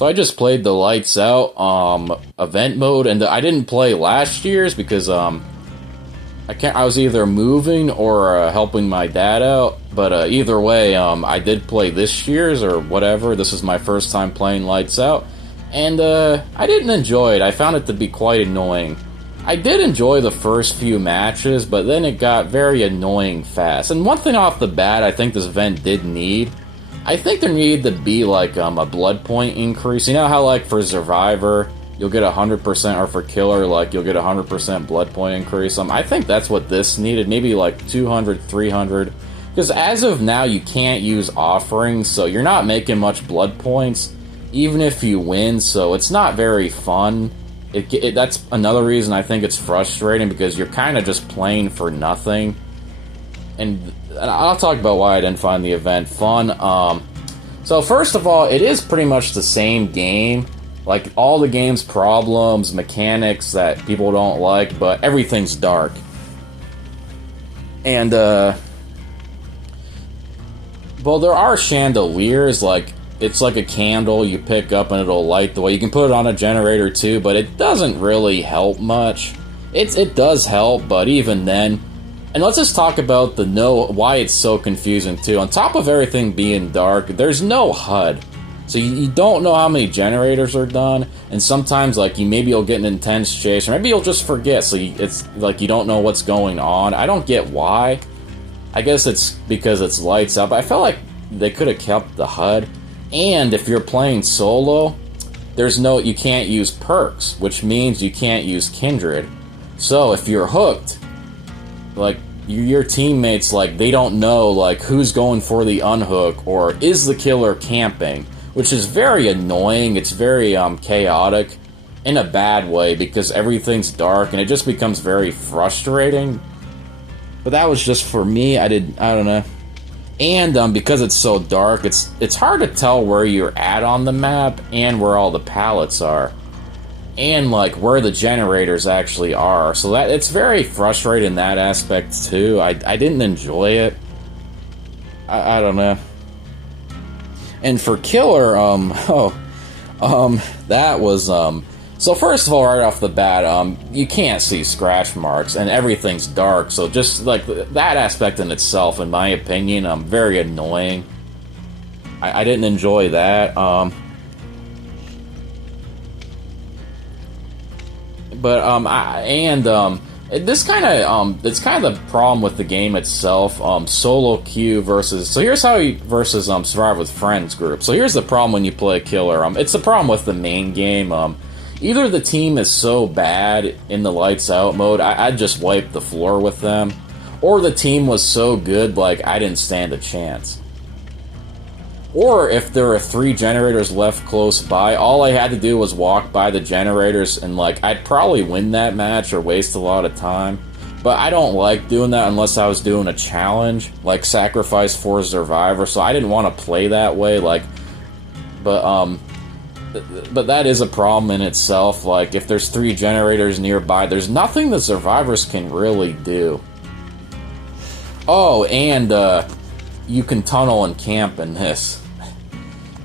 So I just played the Lights Out event mode, and I didn't play last year's because I was either moving or helping my dad out. But either way, I did play this year's or whatever. This is my first time playing Lights Out, and I didn't enjoy it. I found it to be quite annoying. I did enjoy the first few matches, but then it got very annoying fast. And one thing off the bat I think this event did need, I think there needed to be like a blood point increase. You know how like for Survivor, you'll get 100%, or for Killer, like you'll get 100% blood point increase. I think that's what this needed, maybe like 200, 300. Because as of now, you can't use offerings, so you're not making much blood points, even if you win, so it's not very fun. That's another reason I think it's frustrating, because you're kind of just playing for nothing. And I'll talk about why I didn't find the event fun. So first of all, it is pretty much the same game. Like, all the game's problems, mechanics that people don't like, but everything's dark. And, well, there are chandeliers, like, it's like a candle you pick up and it'll light the way. You can put it on a generator too, but it doesn't really help much. It does help, but even then. And let's just talk about why it's so confusing too. On top of everything being dark, there's no HUD. So you don't know how many generators are done, and sometimes like maybe you'll get an intense chase, or maybe you'll just forget, so it's like you don't know what's going on. I don't get why. I guess it's because it's Lights Out, but I felt like they could have kept the HUD. And if you're playing solo, you can't use perks, which means you can't use Kindred. So if you're hooked, like, your teammates, like, they don't know, like, who's going for the unhook, or is the killer camping, which is very annoying. It's very, chaotic, in a bad way, because everything's dark, and it just becomes very frustrating. But that was just for me. I don't know. And, because it's so dark, it's hard to tell where you're at on the map, and where all the pallets are. And, like, where the generators actually are. So it's very frustrating in that aspect, too. I didn't enjoy it. I don't know. And for Killer, that was, so first of all, right off the bat, you can't see scratch marks, and everything's dark, so just, like, that aspect in itself, in my opinion, very annoying. I didn't enjoy that, this kind of, it's kind of the problem with the game itself, solo queue versus, so here's how you, versus, Survive with Friends group. So here's the problem when you play Killer, it's the problem with the main game, either the team is so bad in the Lights Out mode, I'd just wipe the floor with them, or the team was so good, like, I didn't stand a chance. Or if there are 3 generators left close by, all I had to do was walk by the generators, and, like, I'd probably win that match or waste a lot of time. But I don't like doing that unless I was doing a challenge, like Sacrifice for Survivor, so I didn't want to play that way, like, but that is a problem in itself. Like, if there's 3 generators nearby, there's nothing the survivors can really do. Oh, and, you can tunnel and camp in this.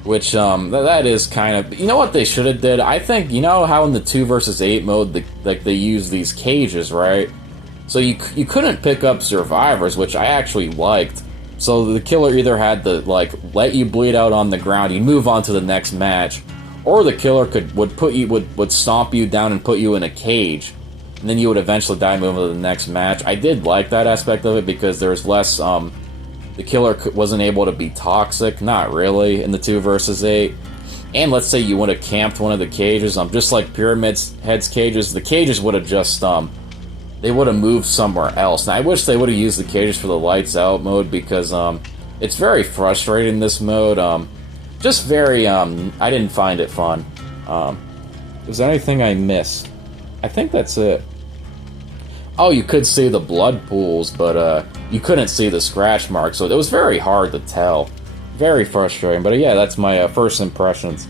Which, that is kind of... You know what they should have did? I think, you know how in the 2 versus 8 mode, they use these cages, right? So you couldn't pick up survivors, which I actually liked. So the killer either had to, like, let you bleed out on the ground, you move on to the next match, or the killer would stomp you down and put you in a cage, and then you would eventually die and move on to the next match. I did like that aspect of it because there's less, the killer wasn't able to be toxic, not really, in the 2 versus 8. And let's say you would have camped one of the cages, just like Pyramid Head's cages, the cages would have just, they would have moved somewhere else. Now, I wish they would have used the cages for the Lights Out mode, because, it's very frustrating, this mode, just very, I didn't find it fun. Was there anything I missed? I think that's it. Oh, you could see the blood pools, but, you couldn't see the scratch marks, so it was very hard to tell. Very frustrating, but yeah, that's my, first impressions.